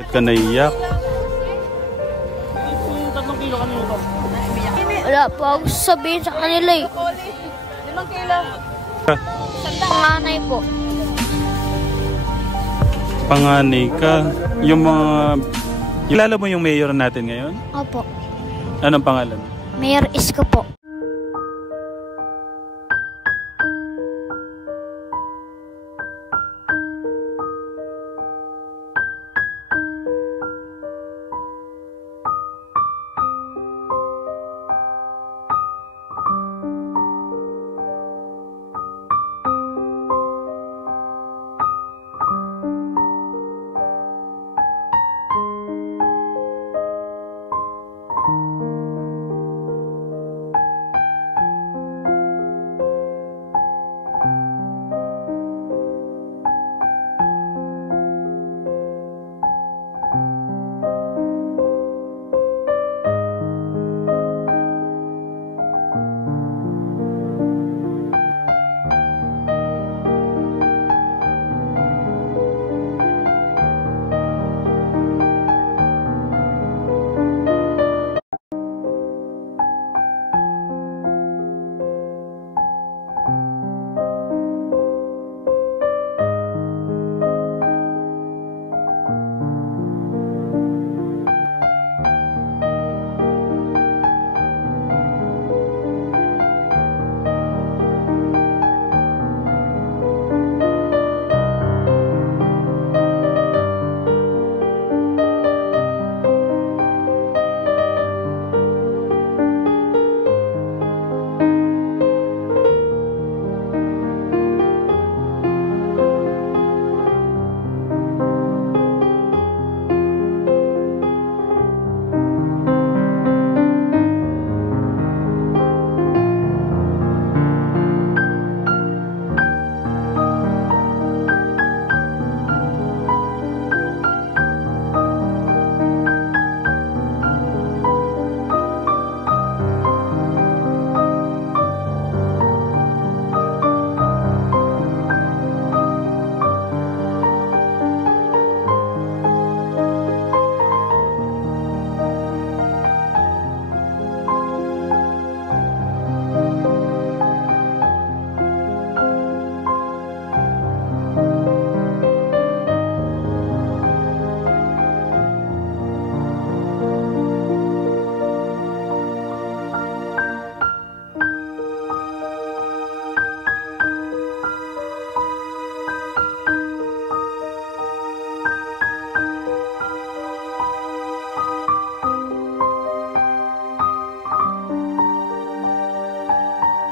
Bakit ka naiyak? Wala po ako sabihin sa kanila eh. 5 kilo. Panganay po. Panganay ka. Yung mga... Kilala mo yung mayor natin ngayon? Opo. Anong pangalan? Mayor Isko po.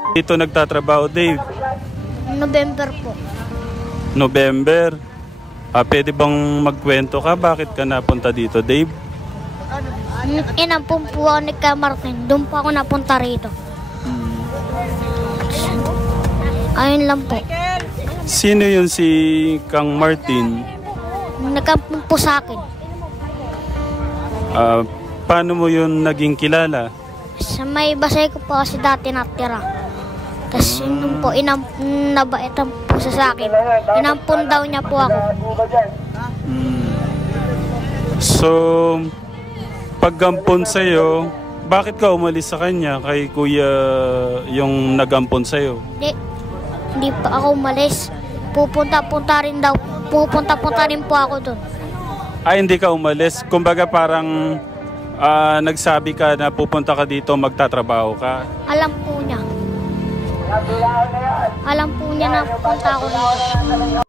Dito nagtatrabaho, Dave? November po. November. Pwede bang magkwento ka? Bakit ka napunta dito, Dave? Inampun po ako ni Ka Martin. Doon po ako napunta rito. Ayun lang po. Sino yun si Kang Martin? Nagkampun po sa akin. Paano mo yun naging kilala? Sa may basay ko po kasi dati natira. Tapos yun po, nabaitan po sa akin. Inampun daw niya po ako. So, paggampon sa'yo, bakit ka umalis sa kanya kay kuya yung nagampon sa'yo? Hindi pa ako umalis. Pupunta rin po ako doon. Hindi ka umalis. Kumbaga parang nagsabi ka na pupunta ka dito, magtatrabaho ka. Alam po niya. Alam po niya na pupunta ako dito.